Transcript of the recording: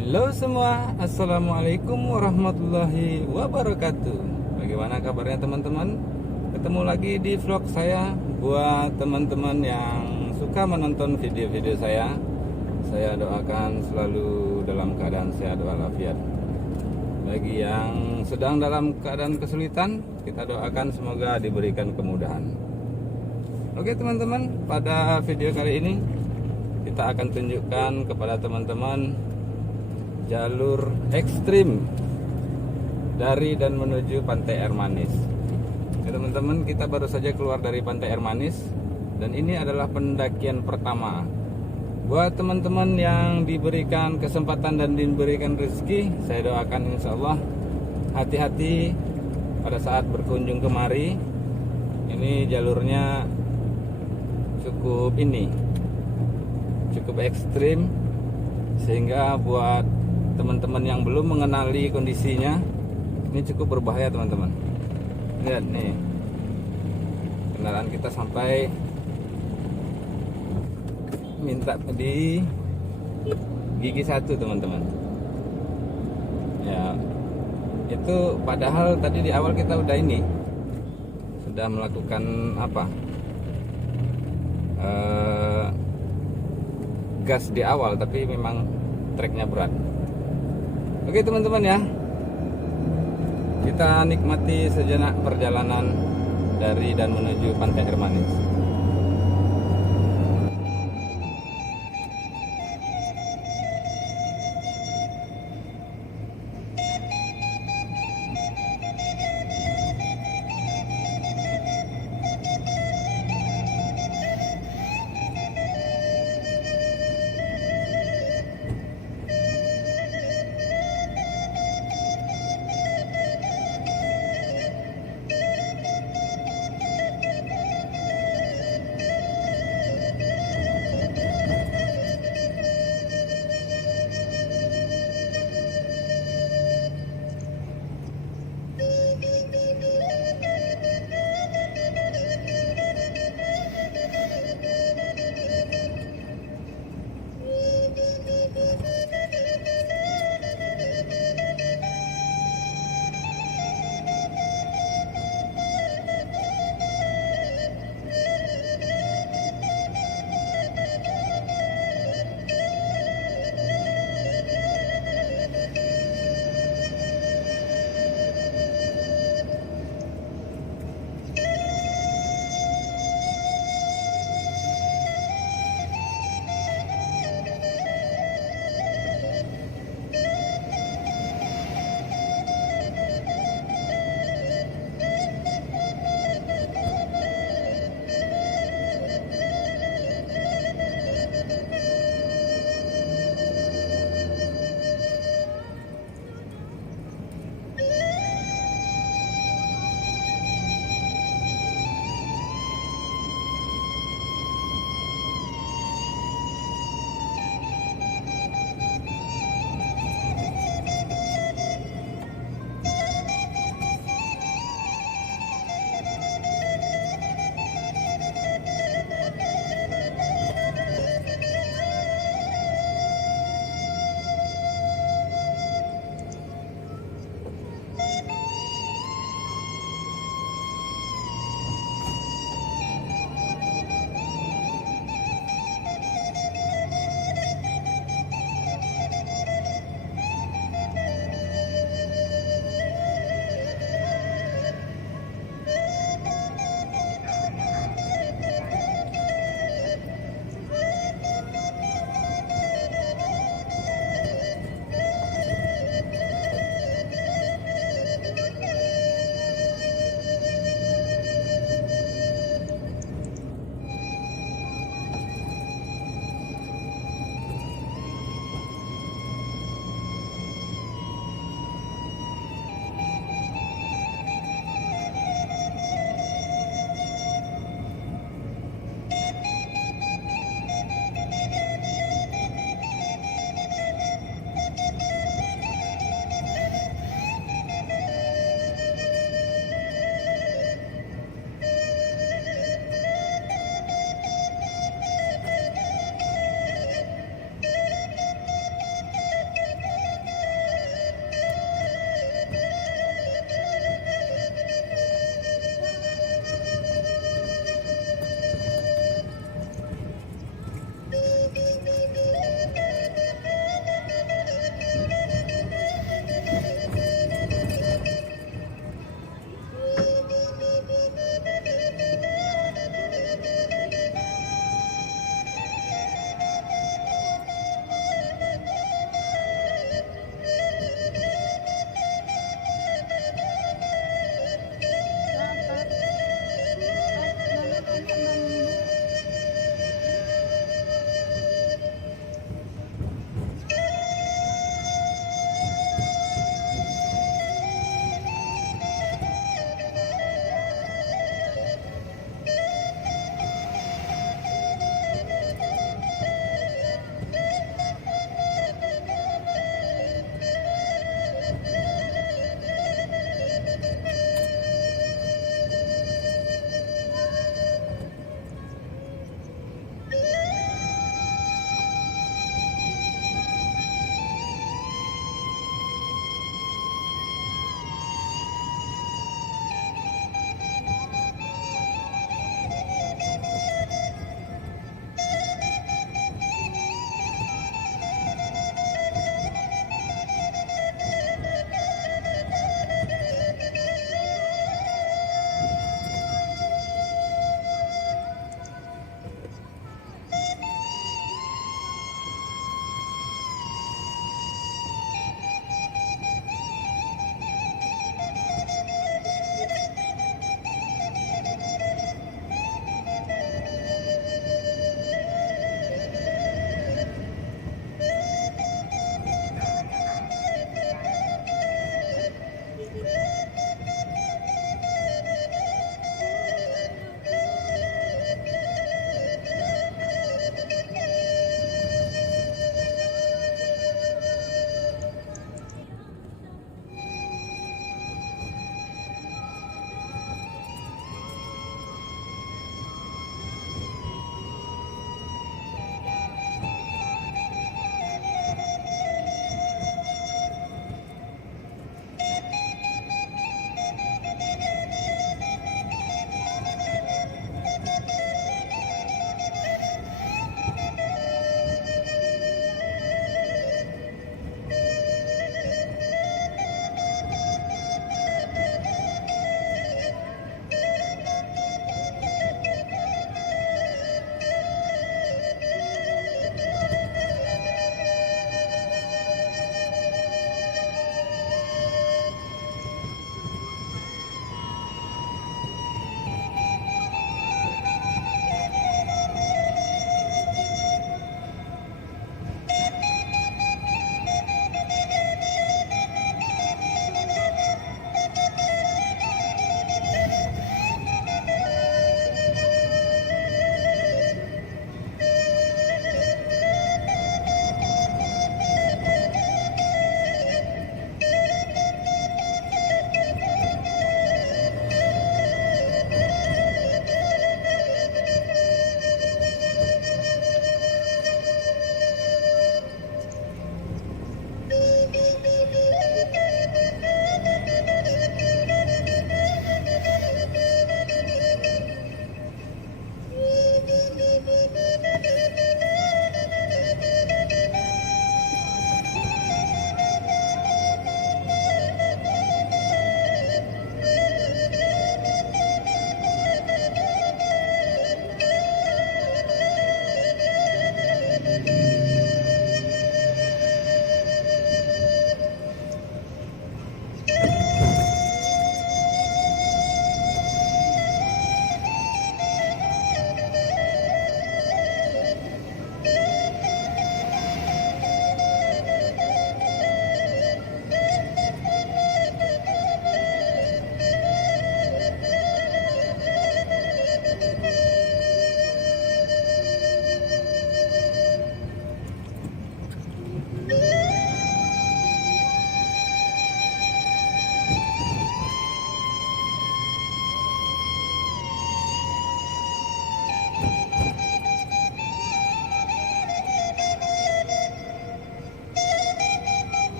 Halo semua, assalamualaikum warahmatullahi wabarakatuh. Bagaimana kabarnya teman-teman? Ketemu lagi di vlog saya. Buat teman-teman yang suka menonton video-video saya doakan selalu dalam keadaan sehat walafiat. Bagi yang sedang dalam keadaan kesulitan, kita doakan semoga diberikan kemudahan. Oke teman-teman, pada video kali ini kita akan tunjukkan kepada teman-teman jalur ekstrim dari dan menuju Pantai Air Manis. Ya, teman-teman, kita baru saja keluar dari Pantai Air Manis dan ini adalah pendakian pertama. Buat teman-teman yang diberikan kesempatan dan diberikan rezeki, saya doakan insya Allah hati-hati pada saat berkunjung kemari. Ini jalurnya cukup ekstrim, sehingga buat teman-teman yang belum mengenali kondisinya, ini cukup berbahaya teman-teman. Lihat nih, kendaraan kita sampai minta di gigi 1 teman-teman. Ya, itu padahal tadi di awal kita sudah melakukan gas di awal, tapi memang treknya berat. Oke teman-teman ya, kita nikmati sejenak perjalanan dari dan menuju Pantai Air Manis.